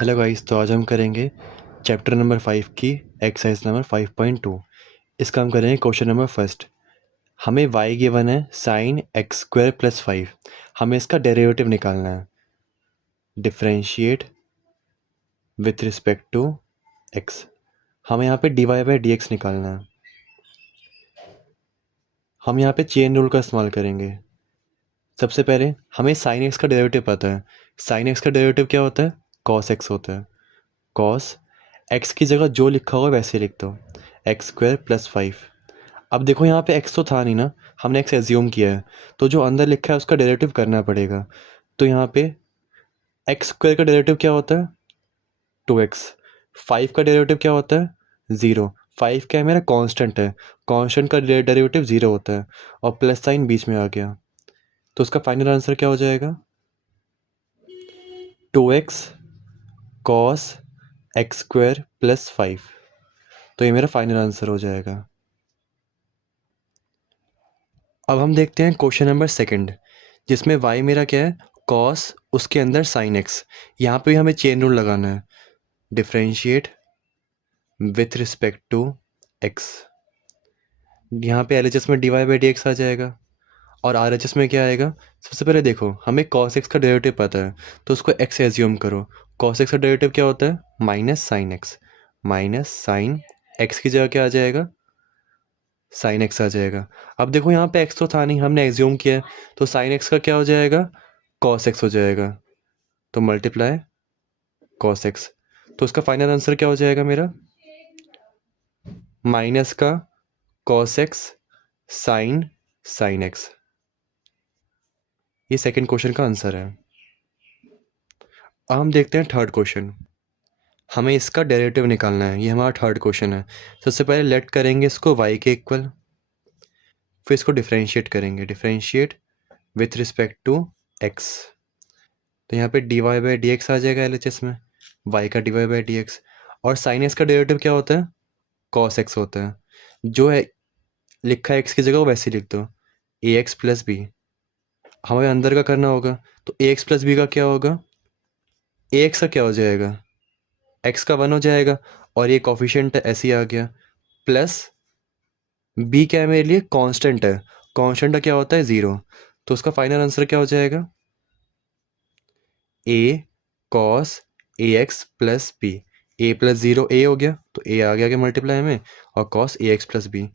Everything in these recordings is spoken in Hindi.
हेलो गाइस, तो आज हम करेंगे चैप्टर नंबर 5 की एक्सरसाइज नंबर 5.2। इसका हम करेंगे क्वेश्चन नंबर फर्स्ट। हमें y गिवन है साइन एक्स स्क्वायर प्लस 5। हमें इसका डेरिवेटिव निकालना है। Differentiate with respect to x। हमें यहाँ पे dy बाई डी एक्स निकालना है। हम यहाँ पे चेन रूल का इस्तेमाल करेंगे। सबसे पहले हमें साइन एक्स का डेरिवेटिव पता है। साइन एक्स का डेरिवेटिव क्या होता है? कॉस एक्स होता है। कॉस एक्स की जगह जो लिखा होगा वैसे लिख दो, एक्स स्क्वायर प्लस 5। अब देखो यहाँ पे x तो था नहीं ना, हमने x एज्यूम किया है, तो जो अंदर लिखा है उसका डेरिवेटिव करना पड़ेगा। तो यहाँ पे एक्स स्क्वायर का डेरिवेटिव क्या होता है? 2x। 5 का डेरिवेटिव क्या होता है? 0। 5 क्या है? मेरा कांस्टेंट है। कांस्टेंट का डेरिवेटिव 0 होता है, और प्लस साइन बीच में आ गया, तो उसका फाइनल आंसर क्या हो जाएगा? 2x cos x square plus 5। तो ये मेरा फाइनल आंसर हो जाएगा। अब हम देखते हैं क्वेश्चन नंबर सेकंड, जिसमें y मेरा क्या है? cos, उसके अंदर sin x। यहाँ पे भी हमें चेन रूल लगाना है। Differentiate with respect to x। यहाँ पे LHS में dy बाई डी एक्स आ जाएगा, और RHS में क्या आएगा? सबसे पहले देखो, हमें cos x का डेरिवेटिव पता है, तो उसको x एज्यूम करो। cos x का डेरिवेटिव क्या होता है? Minus sine x. Minus sine x की जगह क्या आ जाएगा? साइन एक्स आ जाएगा। अब देखो यहाँ पे x तो था नहीं, हमने एज्यूम किया है, तो साइन एक्स का क्या हो जाएगा? कॉस एक्स हो जाएगा। तो मल्टीप्लाई कॉस एक्स। तो उसका फाइनल आंसर क्या हो जाएगा मेरा? माइनस का cos x sine sine x. ये सेकंड क्वेश्चन का आंसर है। अब हम देखते हैं थर्ड क्वेश्चन। हमें इसका डेरिवेटिव निकालना है। ये हमारा थर्ड क्वेश्चन है। सबसे पहले लेट करेंगे इसको y के इक्वल, फिर इसको डिफरेंशिएट करेंगे। Differentiate with respect to x। तो यहाँ पे dy बाई डी एक्स आ जाएगा LHS में, y का dy बाई डी एक्स। और साइन एक्स का डेरिवेटिव क्या होता है? कॉस एक्स होता है। जो है लिखा है x की जगह वो वैसे ही लिख दो, ए एक्स प्लस बी। हमें अंदर का करना होगा, तो ए एक्स प्लस बी का क्या होगा? ए एक्स का क्या हो जाएगा? x का 1 हो जाएगा, और ये कॉफिशिएंट ऐसे ही आ गया, प्लस बी क्या है मेरे लिए? कांस्टेंट है। कांस्टेंट का क्या होता है? 0। तो उसका फाइनल आंसर क्या हो जाएगा? A cos a x plus B. A plus 0 ए हो गया, तो ए आ गया मल्टीप्लाई में, और cos a x plus B.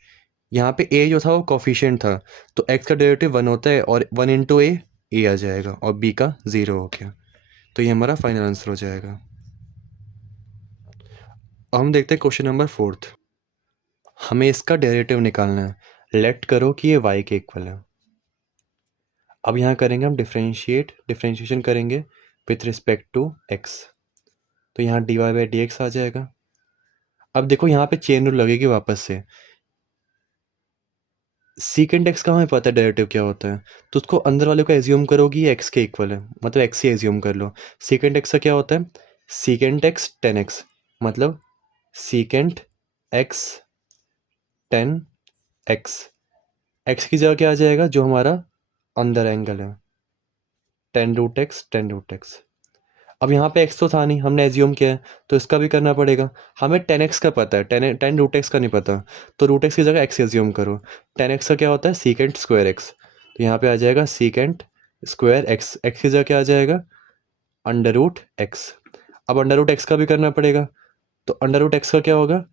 यहाँ पे a जो था वो कॉफिशिएंट था, तो x का डेरिवेटिव 1 होता है, और 1 इंटू ए आ जाएगा, और b का 0 हो गया। तो ये हमारा फाइनल आंसर हो जाएगा। अब हम देखते हैं क्वेश्चन नंबर फोर्थ। हमें इसका डेरिवेटिव निकालना है। लेट करो कि ये y के इक्वल है। अब यहाँ करेंगे हम डिफरेंशिएशन करेंगे विथ रिस्पेक्ट टू x। तो यहाँ dy बाई डी एक्स आ जाएगा। अब देखो यहाँ पे चेन रूल लगेगी वापस से। सीकेंट एक्स का हमें पता है डेरिवेटिव क्या होता है, तो उसको अंदर वाले को एज्यूम करोगी ये एक्स के इक्वल है, मतलब एक्स ही एज्यूम कर लो। सीकेंट एक्स का क्या होता है? सीकेंट एक्स टेन एक्स, मतलब secant x ten x. X की जगह क्या आ जाएगा? जो हमारा अंदर एंगल है, टेन रूट एक्स। अब यहाँ पे एक्स तो था नहीं, हमने एज्यूम किया है, तो इसका भी करना पड़ेगा। हमें टेन एक्स का पता है, टेन रूट एक्स का नहीं पता, तो रूट एक्स की जगह एक्स एज्यूम करो। टेन एक्स का क्या होता है? Secant square x. तो यहाँ पे आ जाएगा सीकेंट स्क्वायर एक्स। एक्स की जगह क्या आ जाएगा? Under root x. अब अंडर रूट एक्स का भी करना पड़ेगा, तो अंडर रूट एक्स का क्या होगा?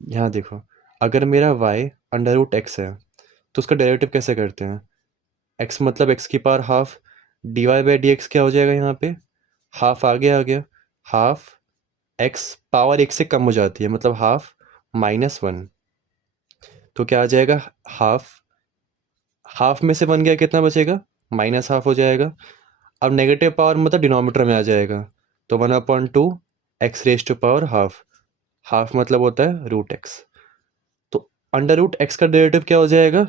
यहाँ देखो, अगर मेरा y अंडर रूट एक्स है, तो उसका डेरिवेटिव कैसे करते हैं? x मतलब x की power half, d y by d x क्या हो जाएगा? यहाँ पे हाफ आगे आ गया, हाफ एक्स पावर एक से कम हो जाती है, मतलब हाफ माइनस 1। तो क्या आ जाएगा? हाफ, हाफ में से 1 गया, कितना बचेगा? माइनस हाफ हो जाएगा। अब नेगेटिव पावर मतलब डिनोमिनेटर में आ जाएगा, तो 1/2 x raise to power half. Half मतलब होता है रूट एक्स। तो अंडर रूट एक्स का डेरिवेटिव क्या हो जाएगा?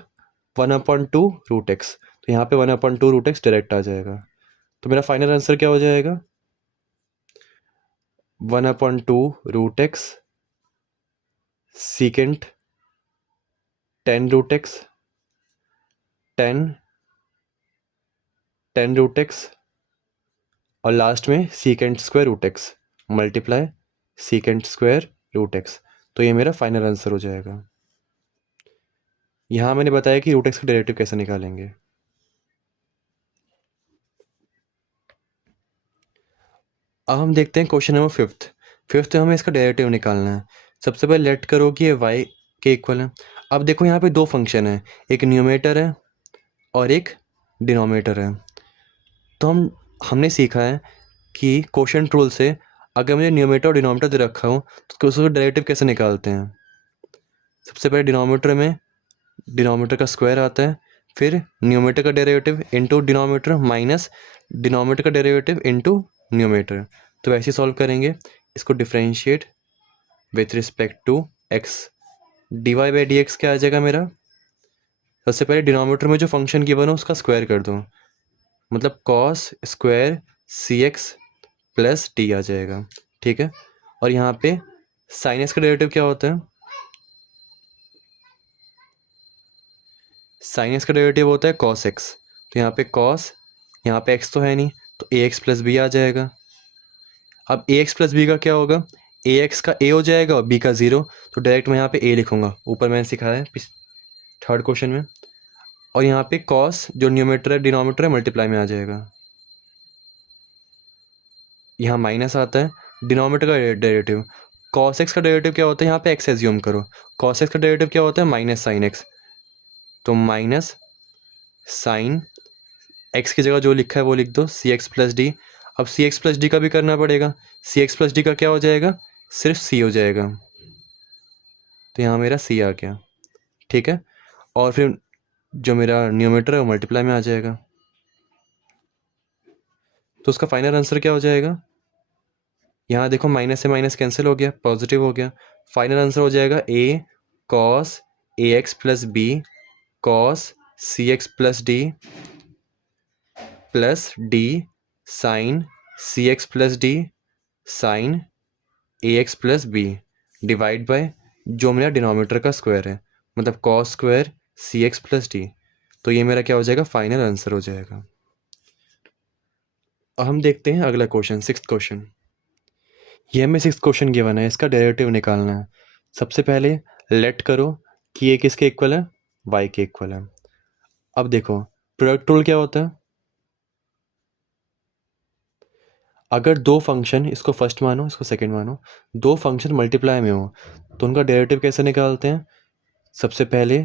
1/2 रूट एक्स। तो यहाँ पे 1/2 रूट एक्स डायरेक्ट आ जाएगा। तो मेरा फाइनल आंसर क्या हो जाएगा? 1/2 root x secant root x tan root x और लास्ट में secant square root x multiply secant square root x. तो ये मेरा फाइनल आंसर हो जाएगा। यहाँ मैंने बताया कि रूट एक्स का डेरिवेटिव कैसे निकालेंगे। अब हम देखते हैं क्वेश्चन नंबर फिफ्थ में हमें इसका डेरिवेटिव निकालना है। सबसे पहले लेट करो कि ये y के इक्वल है। अब देखो यहाँ पे दो फंक्शन है, एक न्यूमेटर है और एक डिनोमिनेटर है। तो हमने सीखा है कि क्वोशिएंट रूल से अगर मुझे न्यूमेटर और डिनोमिनेटर दे रखा हो तो उसका डेरिवेटिव कैसे निकालते हैं। सबसे पहले डिनोमिनेटर में डिनोमिनेटर का स्क्वायर आता है, फिर न्यूमेटर का derivative into denominator minus denominator का डेरिवेटिव इनटू न्यूमेटर। तो वैसे सॉल्व करेंगे, इसको differentiate with respect to x। dy by d x क्या आ जाएगा मेरा। सबसे पहले डिनोमिनेटर में जो फंक्शन गिवन है उसका स्क्वायर कर दो, मतलब cos square c x plus D आ जाएगा। ठीक है, और यहाँ पे साइन एक्स का डेरिवेटिव क्या होता है, साइन एक्स का डेरिवेटिव होता है कॉस एक्स। तो यहाँ पे कॉस, यहाँ पे एक्स तो है नहीं तो ए एक्स प्लस बी आ जाएगा। अब ए एक्स प्लस बी का क्या होगा, ए एक्स का ए हो जाएगा और बी का ज़ीरो। तो डायरेक्ट मैं यहाँ पे ए लिखूंगा, ऊपर मैंने सिखाया है थर्ड क्वेश्चन में। और यहाँ पे कॉस जो न्यूमेटर है डिनोमिनेटर है मल्टीप्लाई में आ जाएगा। यहाँ माइनस आता है, डिनोमिनेटर का डेरिवेटिव कॉस एक्स का डेरिवेटिव क्या होता है, यहाँ पे एक्स एज्यूम करो। कॉस एक्स का डेरिवेटिव क्या होता है, माइनस साइन एक्स। तो माइनस साइन एक्स की जगह जो लिखा है वो लिख दो, सी एक्स प्लस डी। अब सी एक्स प्लस डी का भी करना पड़ेगा, सी एक्स प्लस डी का क्या हो जाएगा, सिर्फ सी हो जाएगा। तो यहाँ मेरा सी आ गया। ठीक है, और फिर जो मेरा न्यूमेटर है वो मल्टीप्लाई में आ जाएगा। तो उसका फाइनल आंसर क्या हो जाएगा, यहाँ देखो माइनस से माइनस कैंसिल हो गया, पॉजिटिव हो गया। फाइनल आंसर हो जाएगा a cos a x plus b cos c x plus d plus d sine c x plus d sine a x plus b divide by जो मेरा डिनोमिनेटर का स्क्वायर है, मतलब cos square c x plus d. तो ये मेरा क्या हो जाएगा, फाइनल आंसर हो जाएगा। अब हम देखते हैं अगला क्वेश्चन, सिक्स्थ क्वेश्चन। ये हमें सिक्स्थ क्वेश्चन गिवन है, इसका डेरिवेटिव निकालना है। सबसे पहले लेट करो कि ये किसके इक्वल है, y के इक्वल है। अब देखो प्रोडक्ट रूल क्या होता है, अगर दो फंक्शन, इसको फर्स्ट मानो इसको सेकंड मानो, दो फंक्शन मल्टीप्लाई में हो तो उनका डेरिवेटिव कैसे निकालते हैं। सबसे पहले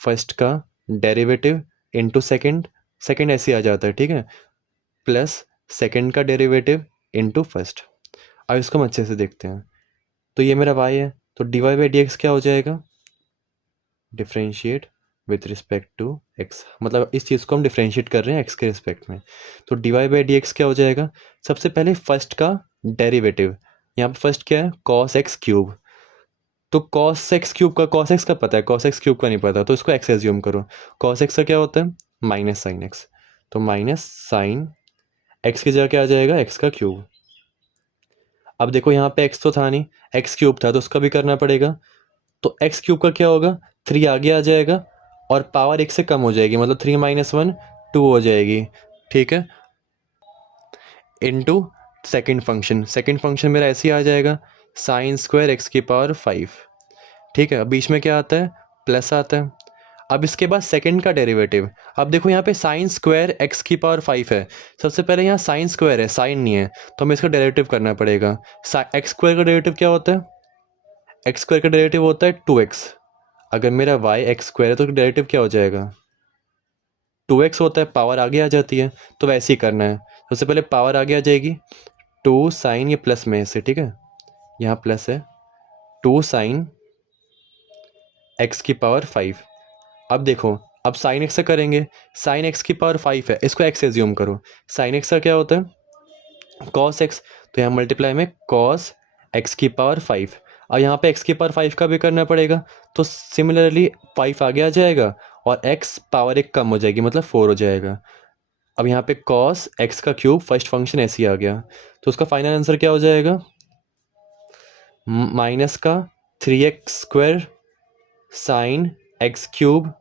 फर्स्ट का डेरिवेटिव इनटू सेकंड, सेकंड ऐसे आ जाता है, ठीक है, प्लस सेकंड का डेरिवेटिव इनटू फर्स्ट। अब इसको हम अच्छे से देखते हैं। तो ये मेरा y है, तो dy बाई डी एक्स क्या हो जाएगा, differentiate with respect to x, मतलब इस चीज़ को हम डिफ्रेंशिएट कर रहे हैं x के रिस्पेक्ट में। तो dy बाई डी एक्स क्या हो जाएगा, सबसे पहले फर्स्ट का डेरिवेटिव, यहाँ पे फर्स्ट क्या है cos x क्यूब। तो cos x क्यूब का cos x का पता है, cos x क्यूब का नहीं पता, तो इसको x एज्यूम करो। cos x का क्या होता है, माइनस साइन x। तो माइनस साइन x की जगह क्या आ जाएगा, x का क्यूब। अब देखो यहाँ पे x तो था नहीं, x क्यूब था, तो उसका भी करना पड़ेगा। तो x क्यूब का क्या होगा, 3 आगे आ जाएगा और पावर 1 से कम हो जाएगी, मतलब 3 माइनस 1 2 हो जाएगी। ठीक है, इनटू सेकंड फंक्शन मेरा ऐसे ही आ जाएगा, साइन स्क्वायर एक्स की पावर 5। ठीक है, अब बीच में क्या आता है, प्लस आता है। अब इसके बाद सेकंड का डेरिवेटिव, अब देखो यहाँ पे साइन स्क्वायर एक्स की पावर 5 है। सबसे पहले यहाँ साइन स्क्वायर है, साइन नहीं है, तो हमें इसका डेरिवेटिव करना पड़ेगा। एक्स स्क्वायर का डेरिवेटिव क्या होता है, एक्स स्क्वायर का डेरिवेटिव होता है 2x। अगर मेरा y एक्स स्क्वायर है तो डेरिवेटिव क्या हो जाएगा, 2x होता है, पावर आगे आ जाती है। तो वैसे ही करना है, सबसे पहले पावर आगे आ जाएगी 2 साइन, ये प्लस में से, ठीक है, यहाँ प्लस है 2 साइन एक्स की पावर 5। अब देखो, अब साइन एक्स से करेंगे, साइन एक्स की पावर 5 है, इसको एक्स एज्यूम करो। साइन एक्स का क्या होता है, कॉस एक्स। तो यहाँ मल्टीप्लाई में कॉस एक्स की पावर 5। और यहाँ पे एक्स की पावर 5 का भी करना पड़ेगा, तो सिमिलरली 5 आगे आ जाएगा और एक्स पावर 1 कम हो जाएगी, मतलब 4 हो जाएगा। अब यहाँ पे कॉस एक्स का क्यूब फर्स्ट फंक्शन ऐसे ही आ गया, तो उसका फाइनल आंसर क्या हो जाएगा, माइनस का 3x square sine x cube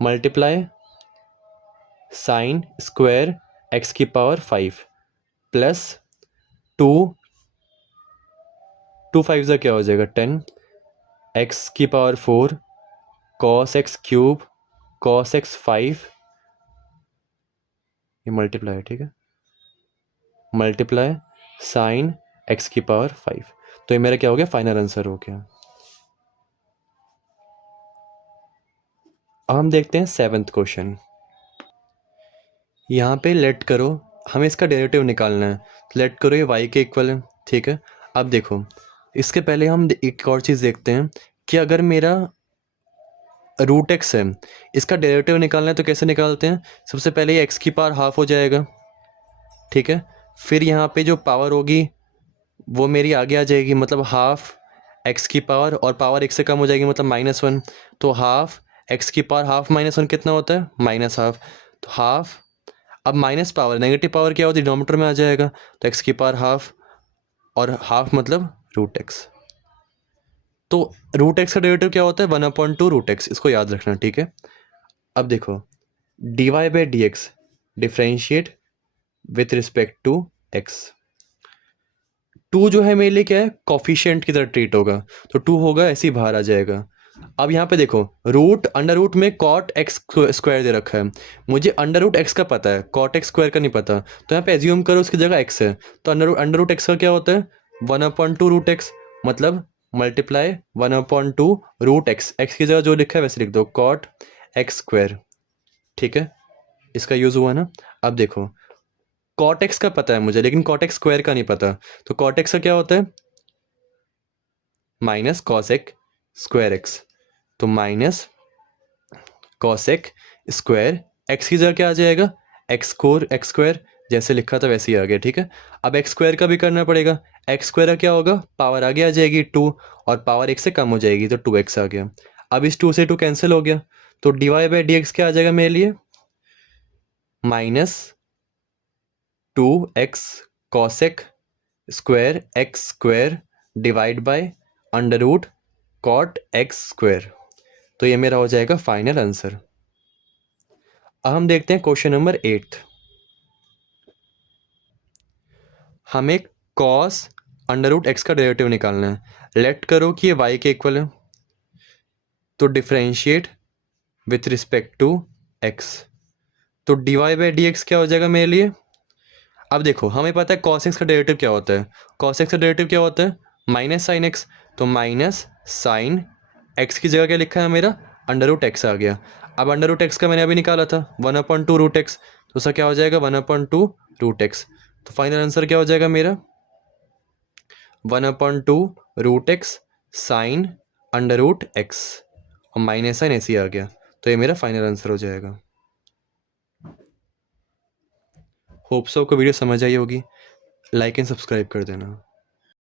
multiply sine square x की पावर 5। प्लस 2, 2 5 क्या हो जाएगा 10, एक्स की power 4 cos x cube cos x 5, ये मल्टीप्लाई है, ठीक है, मल्टीप्लाई साइन एक्स की पावर 5। तो ये मेरा क्या हो गया, फाइनल आंसर हो गया। अब हम देखते हैं 7th क्वेश्चन। यहाँ पे लेट करो, हमें इसका डेरिवेटिव निकालना है। लेट करो ये y के इक्वल है, ठीक है। अब देखो, इसके पहले हम एक और चीज़ देखते हैं कि अगर मेरा रूट एक्स है, इसका डेरिवेटिव निकालना है तो कैसे निकालते हैं। सबसे पहले ये एक्स की पावर हाफ हो जाएगा, ठीक है। फिर यहाँ पे जो पावर होगी वो मेरी आगे आ जाएगी, मतलब हाफ एक्स की पावर, और पावर एक से कम हो जाएगी मतलब -1। तो हाफ एक्स की पावर हाफ -1 कितना होता है, -हाफ। तो हाफ, अब माइनस पावर, नेगेटिव पावर क्या होती है, डिनोमिनेटर में आ जाएगा। तो एक्स की पावर हाफ, और हाफ मतलब रूट एक्स। तो रूट एक्स का डेरिवेटिव क्या होता है, 1/2 रूट एक्स, इसको याद रखना, ठीक है। अब देखो, dy by d x differentiate with respect to x. 2 जो है मेरे लिए क्या है, कॉफिशिएंट की तरह ट्रीट होगा, तो 2 होगा ऐसे ही बाहर आ जाएगा। अब यहाँ पे देखो, रूट अंडर रूट में कॉट एक्स स्क्वायर दे रखा है, मुझे अंडर रूट एक्स का पता है, कॉट एक्स स्क्वायर का नहीं पता। तो यहाँ पे एज्यूम करो उसकी जगह एक्स है, तो अंडर रूट एक्स का क्या होता है, 1/2 रूट एक्स, मतलब मल्टीप्लाई 1/2 रूट एक्स। एक्स की जगह जो लिखा है वैसे लिख दो, कॉट एक्स स्क्वायर, ठीक है। इसका यूज़ हुआ ना। अब देखो, कॉट एक्स का पता है मुझे, लेकिन कॉट एक्स स्क्वायर का नहीं पता। तो कॉट एक्स का क्या होता है, माइनस कॉसेक स्क्वायर एक्स। तो माइनस कॉसेक स्क्वायर एक्स की जगह क्या आ जाएगा, एक्स स्क्वायर, जैसे लिखा था वैसे ही आ गया, ठीक है। अब एक्स स्क्वायर का भी करना पड़ेगा। एक्स स्क्वायर का क्या होगा, पावर आगे आ जाएगी 2, और पावर एक से कम हो जाएगी, तो 2x आ गया। अब इस 2 से 2 कैंसिल हो गया, तो dy बाई डी एक्स क्या आ जाएगा मेरे लिए, -2x cosec square x square divide by under root cot x square. तो ये मेरा हो जाएगा फाइनल आंसर। अब हम देखते हैं क्वेश्चन नंबर 8। हमें कॉस अंडर रूट एक्स का डेरिवेटिव निकालना है। लेट करो कि ये y के इक्वल है, तो differentiate with respect to x। तो dy बाई डी एक्स क्या हो जाएगा मेरे लिए। अब देखो, हमें पता है cos x का डेरिवेटिव क्या होता है। cos x का डेरिवेटिव क्या होता है, माइनस साइन एक्स। तो माइनस साइन एक्स की जगह क्या लिखा है मेरा, अंडर रूट एक्स आ गया। अब अंडर रूट एक्स का मैंने अभी निकाला था 1/2 रूट एक्स, तो उसका क्या हो जाएगा 1/2 रूट एक्स। तो फाइनल आंसर क्या हो जाएगा मेरा, 1/2 root x sine under root x, और माइनस साइन ऐसे ही आ गया। तो ये मेरा फाइनल आंसर हो जाएगा। होप सो आपको वीडियो समझ आई होगी। लाइक एंड सब्सक्राइब कर देना।